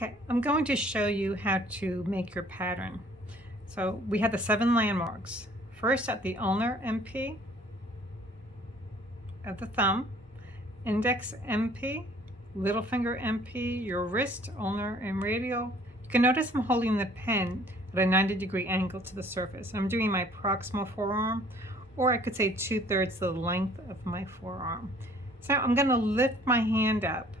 Okay, I'm going to show you how to make your pattern. So we have the 7 landmarks. First at the ulnar MP of the thumb, index MP, little finger MP, your wrist, ulnar and radial. You can notice I'm holding the pen at a 90-degree angle to the surface. I'm doing my proximal forearm, or I could say 2/3 the length of my forearm. So I'm going to lift my hand up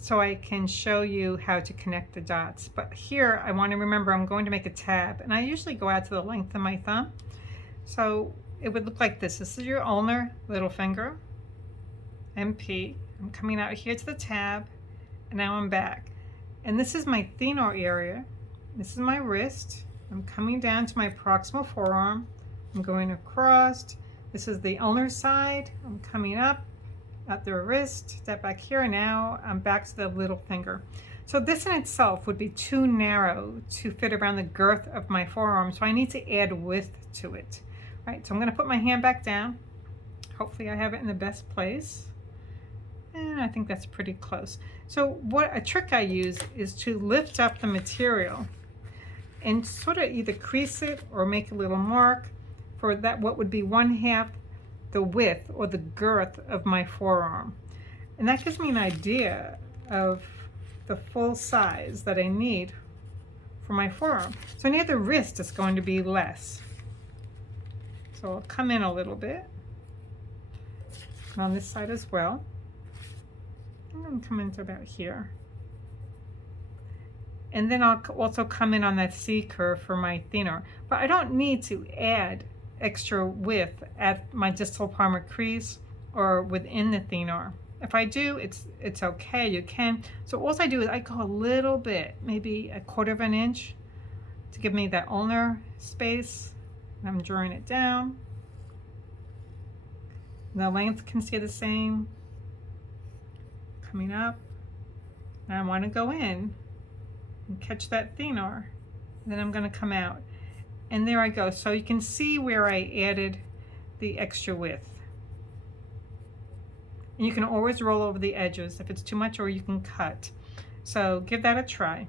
so I can show you how to connect the dots. But here I want to remember I'm going to make a tab, and I usually go out to the length of my thumb. So it would look like this. This is your ulnar, little finger, MP. I'm coming out here to the tab, and now I'm back. And this is my thenar area. This is my wrist. I'm coming down to my proximal forearm. I'm going across. This is the ulnar side. I'm coming up at the wrist, step back here, and now I'm back to the little finger. So this in itself would be too narrow to fit around the girth of my forearm, so I need to add width to it. Right, so I'm going to put my hand back down. Hopefully I have it in the best place. And I think that's pretty close. So what a trick I use is to lift up the material and sort of either crease it or make a little mark for that what would be 1/2 the width or the girth of my forearm. And that gives me an idea of the full size that I need for my forearm. So near the wrist it's going to be less. So I'll come in a little bit. And on this side as well. I'm going to come into about here. And then I'll also come in on that C curve for my thenar. But I don't need to add extra width at my distal palmar crease or within the thenar. If I do, it's okay, you can. So all I do is I go a little bit, maybe 1/4 inch to give me that ulnar space. And I'm drawing it down. And the length can stay the same. Coming up. Now I want to go in and catch that thenar. And then I'm going to come out. And there I go. So you can see where I added the extra width. And you can always roll over the edges if it's too much, or you can cut. So give that a try.